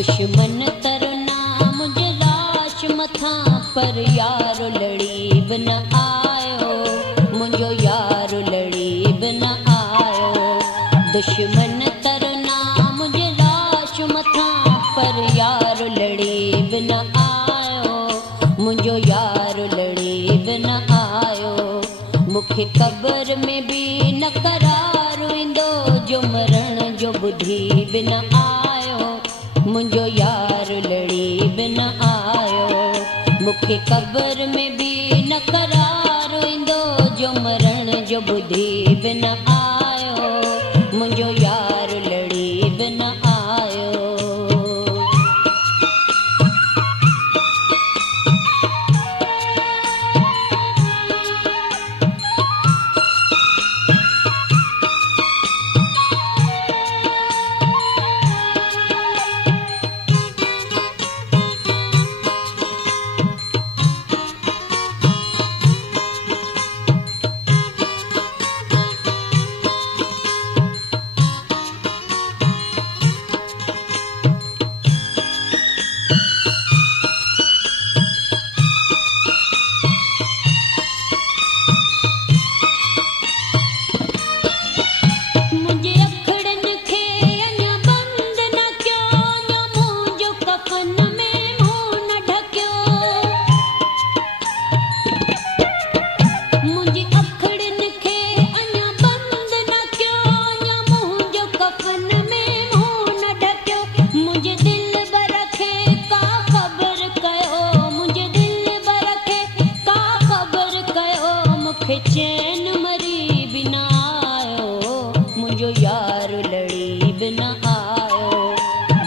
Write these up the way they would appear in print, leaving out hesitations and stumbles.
दुश्मन तरना मुझे लाश मथा पर यारो लड़ी बिन आयो मुझो यारो लड़ी बिन आयो दुश्मन तरना मुझे लाश मथा पर यारो लड़ी बिन आयो मुझो यारो लड़ी बिन आयो मुखे कब्र में भी न करार इंदो जो मरण जो बुद्धि बिन आयो मुझो यार लड़ी बिन आयो मुखे कब्र में भी न करार इंदो जो मरण जो बुद्धि बिन आयो मुझो यार लड़ी बिन आयो। चैन मरी बिना आयो मुझो यार लड़ी बिना आयो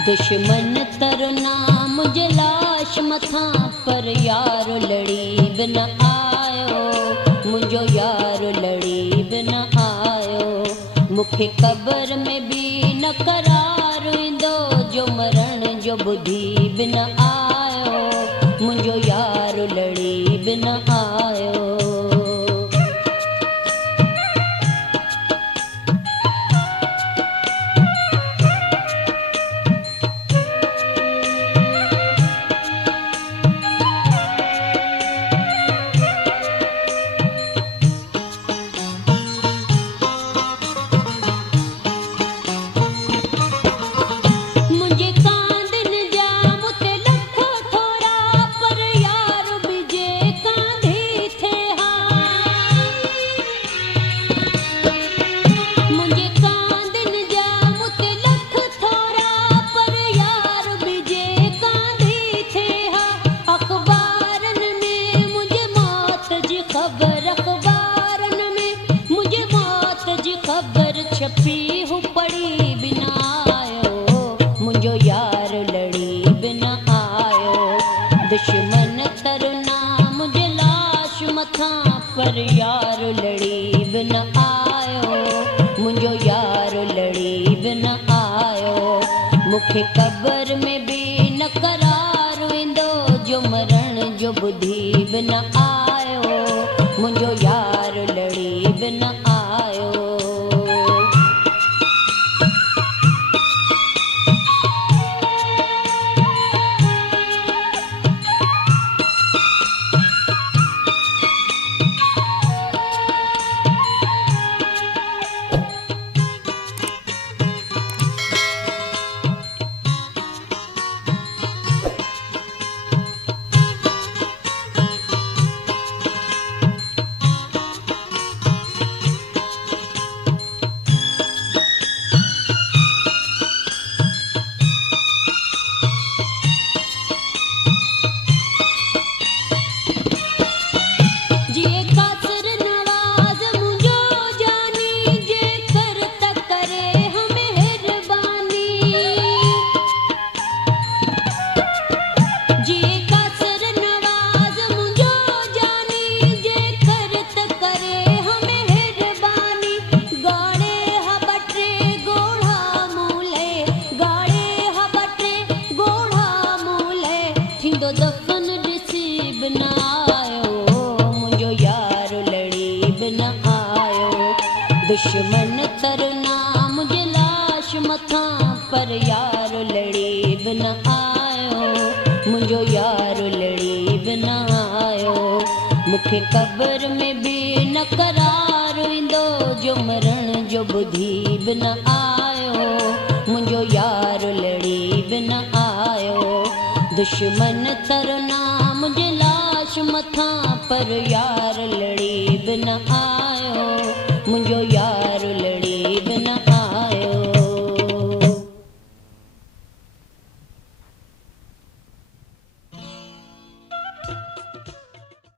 दुश्मन तरना मुझे लाश मथा पर यार लड़ी बिना आयो मुझो यार लड़ी बिना आयो मुखे कब्र में भी न करार इंदो जो मरण जो बुद्धि बिना आयो मुझो यार लड़ी बिना आयो। छपी हूँ पड़ी बिना आयो मुझो यार लड़ी बिना आयो दुश्मन तरना मुझे लाश मथा पर यार लड़ी बिना आयो मुझो यार लड़ी बिना आयो मुखे कब्र में भी न करार इंदो जो मरण जो बुद्धि बिना आयो मुझो यार लड़ी बिना आयो। दफन ॾिसी बिन आयो मुझो यार लड़ी बिन आयो दुश्मन तरना मुझे लाश मथा पर यार लड़ी बिन न आयो, मुंहिंजो यारो लड़ी बि न आयो। मूंखे क़ब्र में बि न करार ईंदो, जो मरण जो ॿुधी बि न आयो, मुंहिंजो यारो लड़ी बि न आयो। दुश्मन थरना मुंहिंजे लाश मथां, पर यार लड़ी बि न आयो।